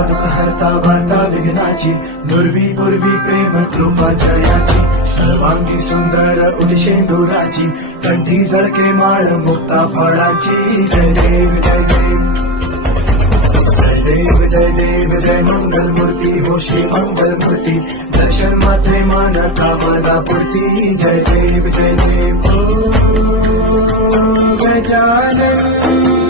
दुःख हरता वार्ता विघ्नाची, नुरवी पूर्वी प्रेम कृपा जयाची, सर्वांगी सुंदर उदिशेंदुराची, कंठी झळके माळ मुक्ता फळाची. जय देव जय देव, जय देव जय देव, जय मंगल मूर्ती हो श्री मंगल मूर्ती, दर्शन मात्रे मान कामना पूर्ती. जय देव जय देव, ओ गजानन